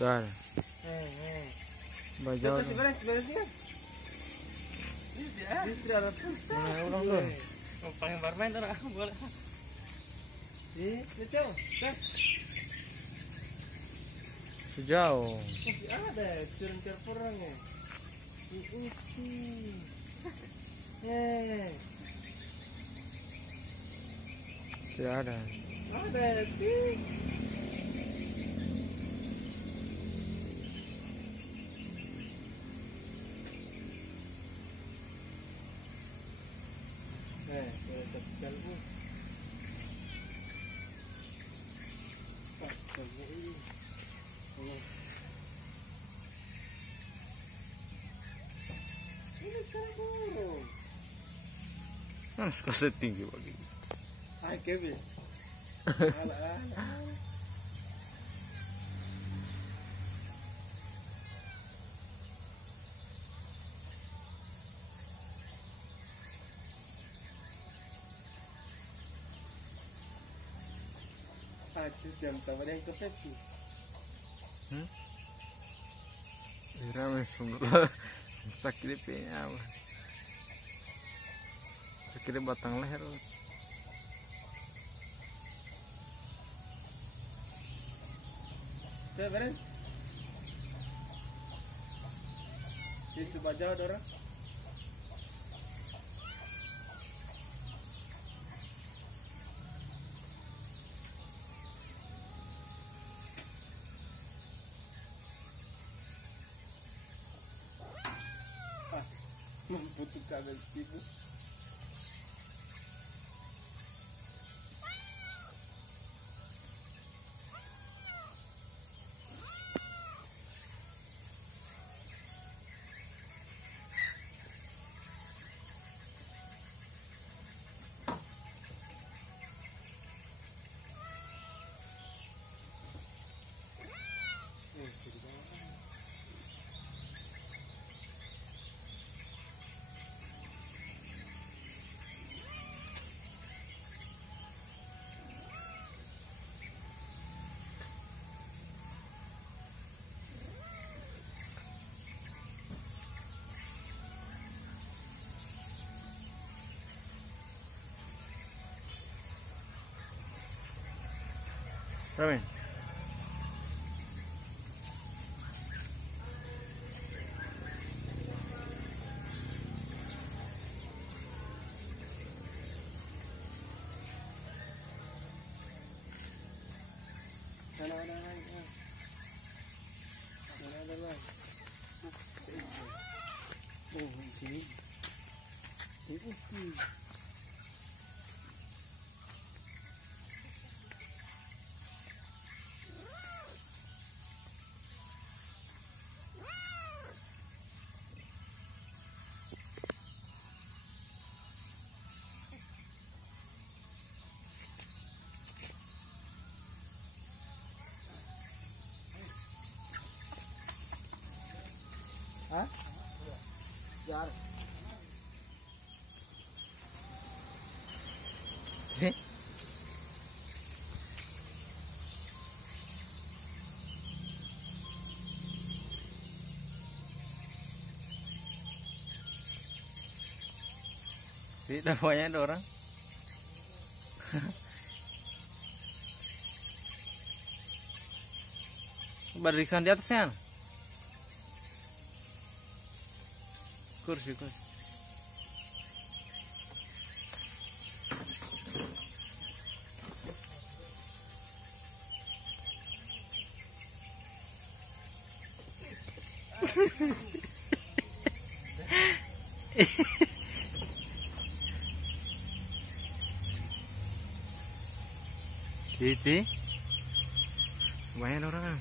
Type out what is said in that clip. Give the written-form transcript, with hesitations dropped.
Dah. Bajau. Sebenarnya dia. Dia ada pun. Orang tu. Paling bermain dah boleh. Betul. Sejauh. Masih ada turun orang ya. Tidak ada. Ada Suka setinggi bagi. Ay, Kevin. Ala. Jam sama yang kepeki. Ramai semua. Sakit pinya. Sakit batang leher. Beres. Di Subajau ada orang. Membutuhkan ibu. Ramai. Hah? Jar. Tidak banyak ada orang. Barisan di atasnya. Kursi. Banyak orang.